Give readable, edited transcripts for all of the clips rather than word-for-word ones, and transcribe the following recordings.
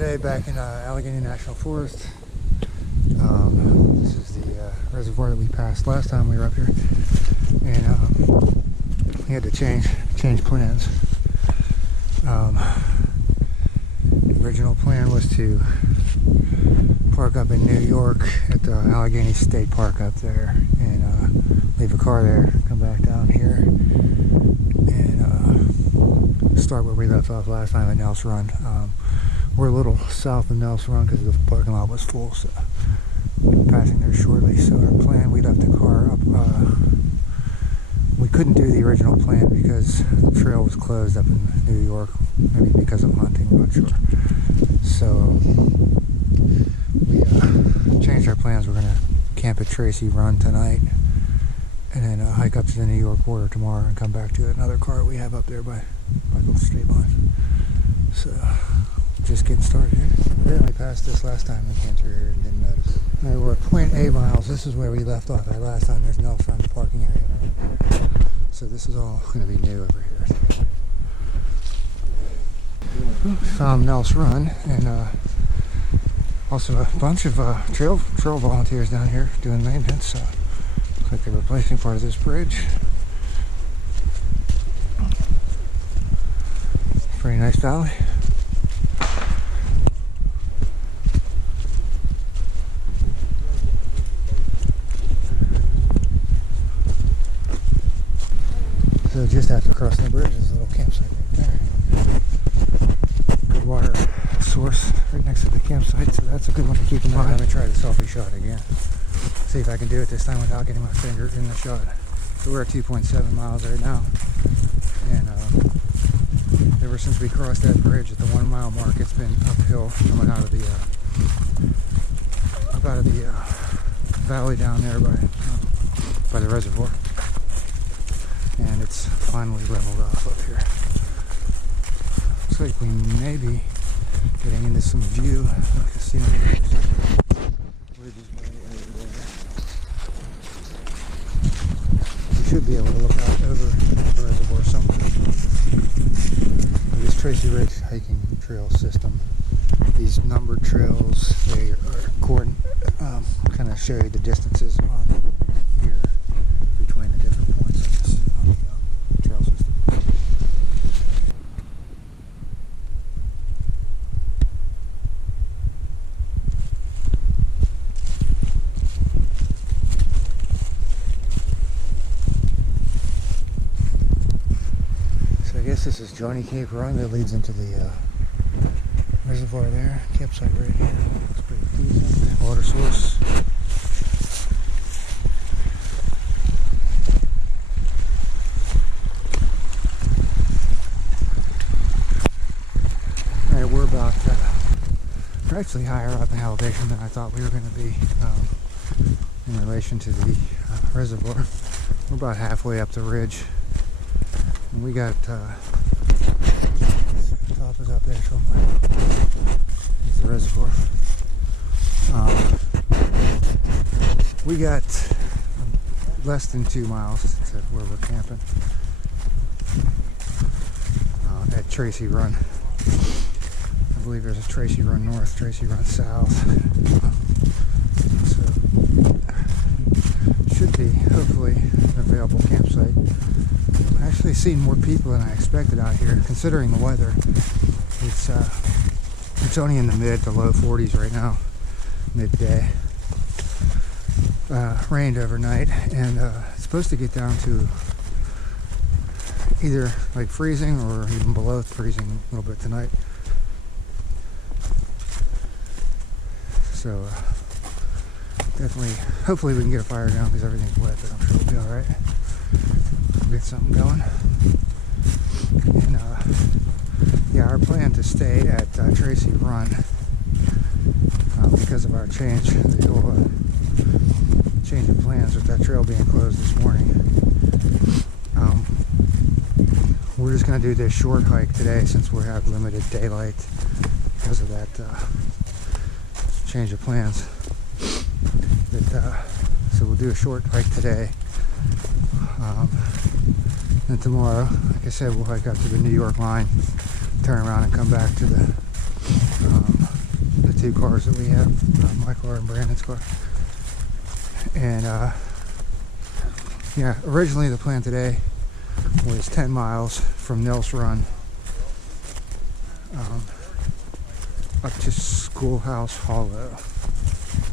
Today back in Allegheny National Forest. This is the reservoir that we passed last time we were up here, and we had to change plans. The original plan was to park up in New York at the Allegheny State Park up there and leave a car there, come back down here and start where we left off last time at Nelse Run. We're a little south of Nelse Run because the parking lot was full, so we'll be passing there shortly. So our plan, we left the car up. We couldn't do the original plan because the trail was closed up in New York, maybe because of hunting, I'm not sure. So we changed our plans. We're going to camp at Tracy Run tonight and then hike up to the New York border tomorrow and come back to another car we have up there by the state line. So just getting started here. We only passed this last time we came through here and didn't notice. Alright, we're at 0.8 miles. This is where we left off at last time. There's no front parking area right here. So this is all going to be new over here. Found Nelse Run and also a bunch of trail volunteers down here doing maintenance. So looks like they're replacing part of this bridge. Pretty nice valley. So just after crossing the bridge is a little campsite right there. Good water source right next to the campsite, so that's a good one to keep in mind. Let me try the selfie shot again. See if I can do it this time without getting my finger in the shot. So we're at 2.7 miles right now, and ever since we crossed that bridge at the 1 mile mark, it's been uphill coming out of the valley down there by the reservoir. And it's finally leveled off up here. Looks like we may be getting into some view of the scenery. We should be able to look out over the reservoir somewhere. This Tracy Ridge hiking trail system, these numbered trails, they are kind of show you the distances on here between the different points on the trail system. So I guess this is Johnny Cave Run that leads into the reservoir there. Campsite right here. Looks pretty decent. Water source. We're actually higher up in elevation than I thought we were going to be in relation to the reservoir. We're about halfway up the ridge, and we got top is up there somewhere. There's the reservoir. We got less than 2 miles to where we're camping at Tracy Run. I believe there's a Tracy Run North, Tracy Run South. So, should be, hopefully, an available campsite. I've actually seen more people than I expected out here, considering the weather. It's only in the mid to low 40s right now, midday. Rained overnight, and it's supposed to get down to either like freezing or even below freezing a little bit tonight. So definitely, hopefully we can get a fire down because everything's wet, but I'm sure it'll be alright. We'll get something going. And yeah, our plan to stay at Tracy Run because of our change, the whole change of plans with that trail being closed this morning. We're just going to do this short hike today since we have limited daylight because of that change of plans. So we'll do a short hike today. And tomorrow, like I said, we'll hike up to the New York line, turn around and come back to the two cars that we have, my car and Brandon's car. And yeah, originally the plan today was 10 miles from Nelse Run up to Schoolhouse Hollow,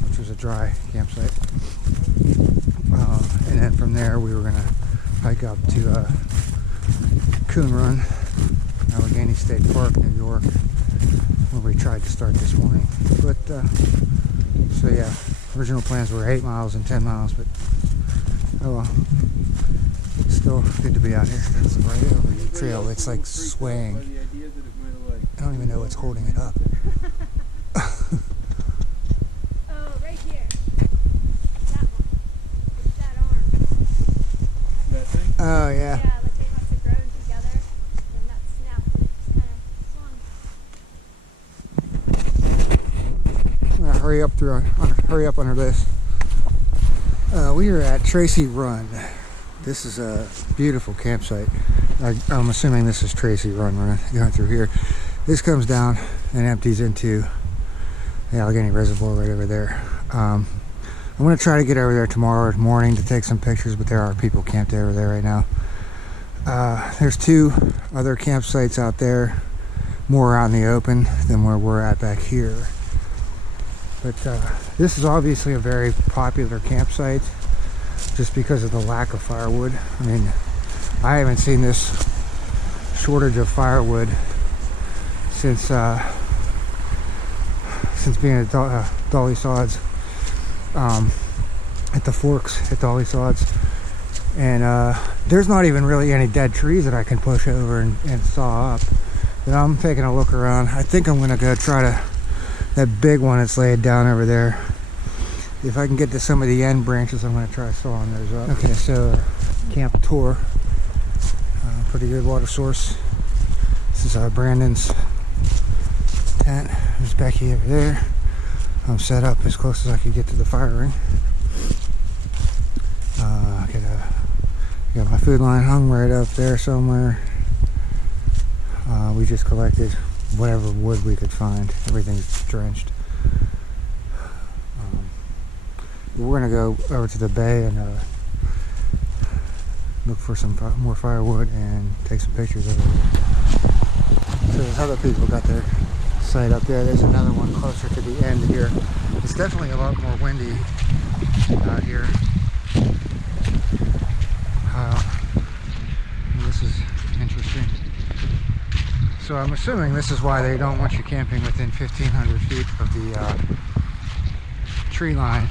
which was a dry campsite. And then from there we were going to hike up to Coon Run, Allegheny State Park, New York, where we tried to start this morning. But so yeah, original plans were 8 miles and 10 miles, but oh well, still good to be out here. It's right over the trail. It's like swaying. I don't even know what's holding it up. Oh, right here. That one. It's that arm. That thing? Oh yeah. Yeah, like they must have grown together, and that snapped, and it just kind of swung. I'm gonna hurry up under this. We are at Tracy Run. This is a beautiful campsite. I'm assuming this is Tracy Run going through here. This comes down and empties into the Allegheny Reservoir right over there. I'm going to try to get over there tomorrow morning to take some pictures, but there are people camped over there right now. There's two other campsites out there, more out in the open than where we're at back here. But this is obviously a very popular campsite just because of the lack of firewood. I mean, I haven't seen this shortage of firewood since being at Dolly Sods, at the Forks at Dolly Sods. And there's not even really any dead trees that I can push over and saw up. But I'm taking a look around. I think I'm gonna go try to, that big one that's laid down over there, if I can get to some of the end branches, I'm gonna try sawing those up. Okay, so camp tour, pretty good water source. This is Brandon's tent. There's Becky over there. I'm set up as close as I could get to the fire ring. Got my food line hung right up there somewhere. We just collected whatever wood we could find. Everything's drenched. We're gonna go over to the bay and look for some more firewood and take some pictures of it. So there's other people got their site up there. There's another one closer to the end here. It's definitely a lot more windy out here. This is interesting. So I'm assuming this is why they don't want you camping within 1,500 feet of the tree line,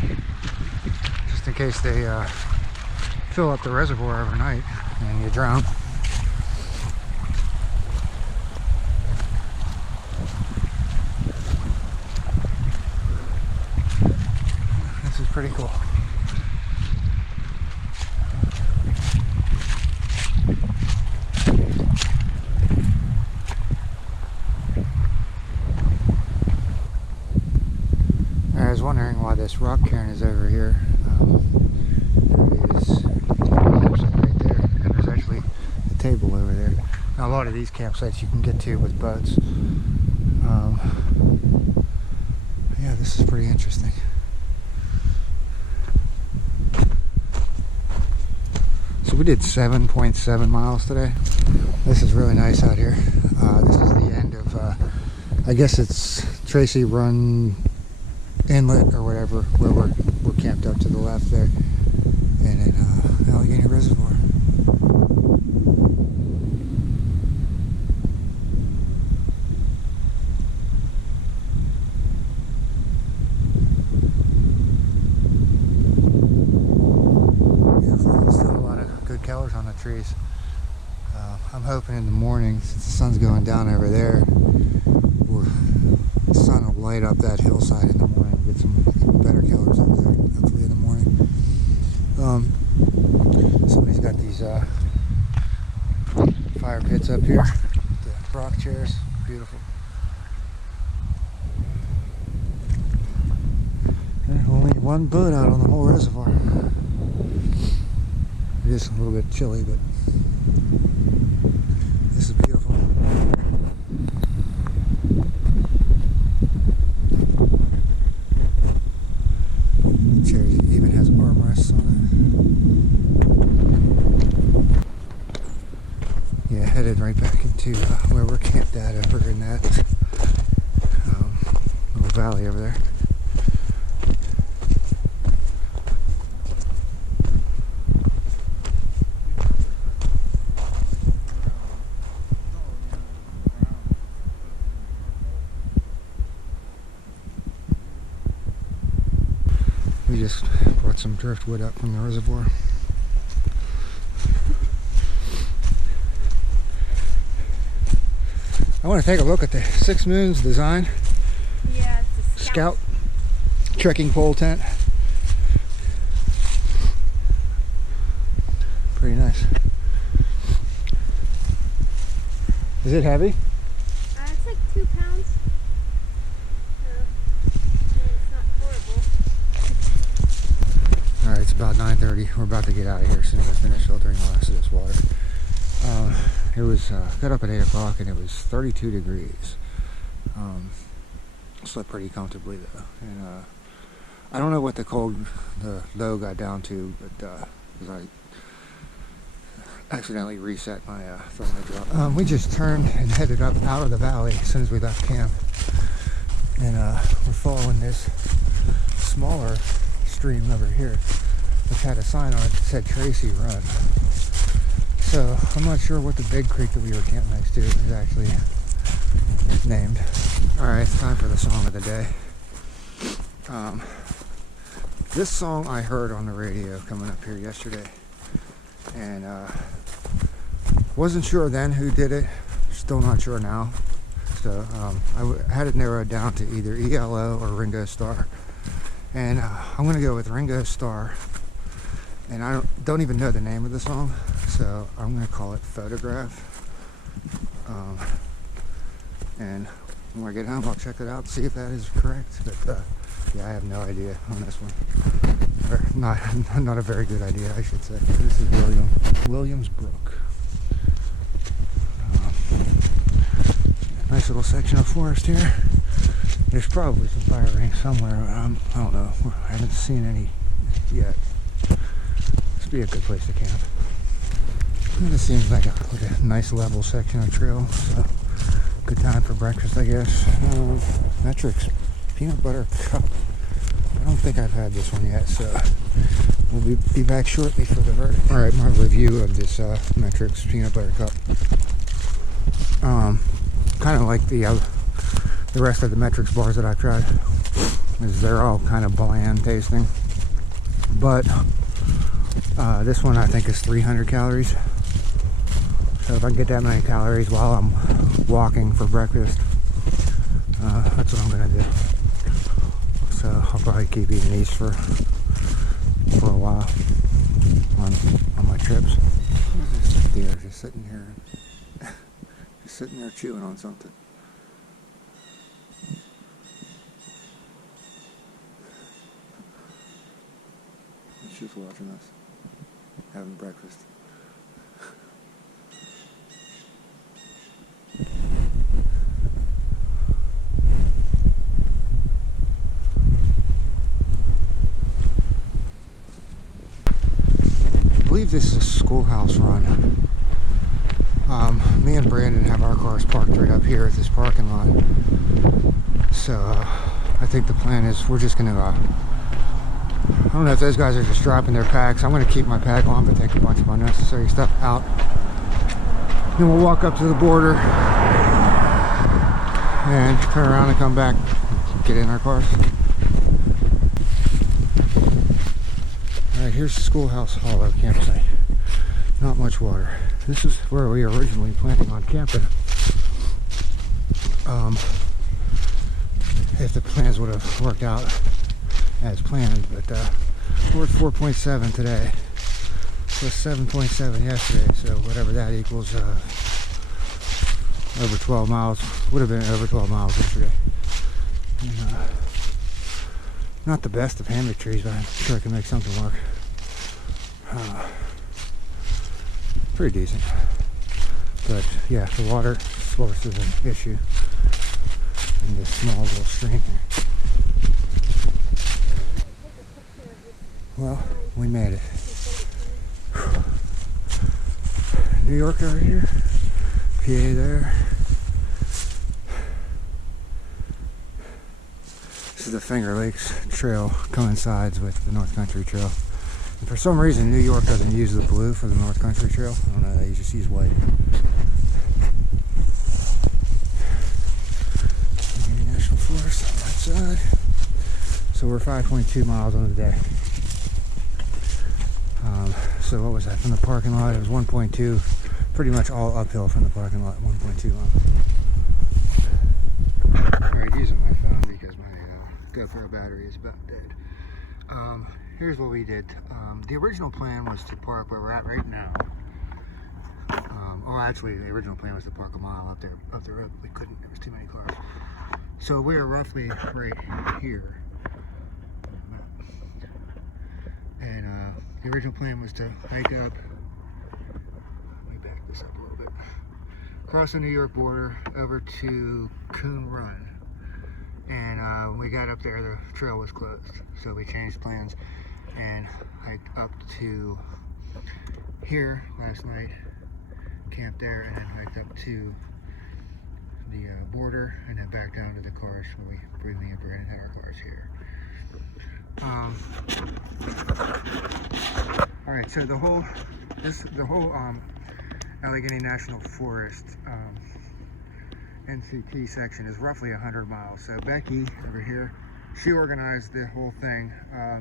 just in case they fill up the reservoir overnight and you drown. This is pretty cool. I was wondering why this rock cairn is over here. There is a campsite right there, and there's actually a table over there. Now, a lot of these campsites you can get to with boats. Yeah, this is pretty interesting. So we did 7.7 miles today. This is really nice out here. This is the end of, I guess it's Tracy Run Inlet or whatever, where we're camped up to the left there, and in Allegheny Reservoir. Beautiful. Still a lot of good colors on the trees. I'm hoping in the morning, since the sun's going down over there, the sun will light up that hillside in the morning, get some better colors up there, hopefully in the morning. Somebody's got these fire pits up here, the rock chairs, beautiful. And only one boat out on the whole reservoir. It is a little bit chilly, but this is beautiful. headed right back into where we're camped at over in that little valley over there. We just brought some driftwood up from the reservoir. I want to take a look at the Six Moons design. Yeah, it's a Scout trekking pole tent. Pretty nice. Is it heavy? It's like 2 pounds. It's not horrible. Alright, it's about 9:30. We're about to get out of here as soon as I finish filtering the last of this water. It was, got up at 8 o'clock and it was 32 degrees. Slept pretty comfortably though. And I don't know what the low got down to, but because I accidentally reset my thermal drop. We just turned and headed up out of the valley as soon as we left camp. And we're following this smaller stream over here, which had a sign on it that said Tracy Run. So I'm not sure what the big creek that we were camped next to is actually named. Alright, it's time for the song of the day. This song I heard on the radio coming up here yesterday, and wasn't sure then who did it, still not sure now. So I had it narrowed down to either ELO or Ringo Starr, and I'm gonna go with Ringo Starr. And I don't even know the name of the song, so I'm going to call it Photograph. And when I get home, I'll check it out and see if that is correct. But yeah, I have no idea on this one. Or not a very good idea, I should say. This is Williamsbrook. Nice little section of forest here. There's probably some fire rings somewhere. I don't know. I haven't seen any yet. Be a good place to camp. And this seems like a nice level section of trail, so good time for breakfast, I guess. Metrics peanut butter cup. I don't think I've had this one yet, so we'll be back shortly for the verdict. All right, my review of this Metrics peanut butter cup. Kind of like the rest of the Metrics bars that I've tried, is they're all kind of bland tasting, but this one I think is 300 calories. So if I can get that many calories while I'm walking for breakfast, that's what I'm gonna do. So I'll probably keep eating these for a while on my trips. Who's this deer just sitting here, just sitting there chewing on something? She's watching us having breakfast. I believe this is a schoolhouse run. Me and Brandon have our cars parked right up here at this parking lot. So I think the plan is we're just gonna I don't know if those guys are just dropping their packs. I'm going to keep my pack on, but take a bunch of unnecessary stuff out. Then we'll walk up to the border and turn around and come back, get in our cars. Alright, here's the Schoolhouse Hollow campsite. Not much water. This is where we were originally planning on camping. If the plans would have worked out as planned, but we're at 4.7 today, plus 7.7 yesterday, so whatever that equals, over 12 miles, would have been over 12 miles yesterday. And, not the best of hammock trees, but I'm sure I can make something work. Pretty decent, but yeah, the water source is an issue in this small little stream here. Well, we made it. New York over here. PA there. This is the Finger Lakes Trail, coincides with the North Country Trail. And for some reason, New York doesn't use the blue for the North Country Trail. I don't know, they just use white. Allegheny National Forest on that side. So we're 5.2 miles on the day. So what was that from the parking lot? It was 1.2, pretty much all uphill from the parking lot, 1.2 miles. Alright, using my phone because my GoPro battery is about dead. Here's what we did. The original plan was to park where we're at right now. Actually, the original plan was to park a mile up the road, but we couldn't. There was too many cars. So we were roughly right here. And the original plan was to hike up. Let me back this up a little bit. Across the New York border over to Nelse Run. And when we got up there, the trail was closed. So we changed plans and hiked up to here last night, camped there, and then hiked up to the border, and then back down to the cars where we bring the upper and had our cars here. All right, so the whole Allegheny National Forest NCT section is roughly 100 miles. So Becky over here, she organized the whole thing,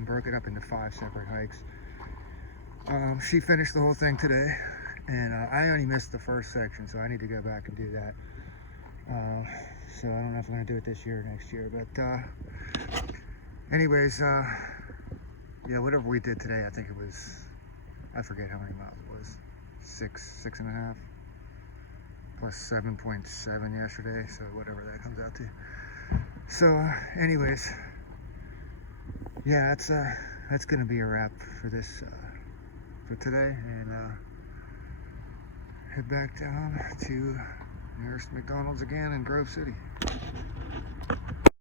broke it up into 5 separate hikes. She finished the whole thing today, and I only missed the first section, so I need to go back and do that. So I don't know if I'm going to do it this year or next year, but anyways, yeah, whatever we did today, I think it was, I forget how many miles it was, 6.5, plus 7.7 yesterday, so whatever that comes out to. So anyways, yeah, that's gonna be a wrap for this, for today, and head back down to nearest McDonald's again in Grove City.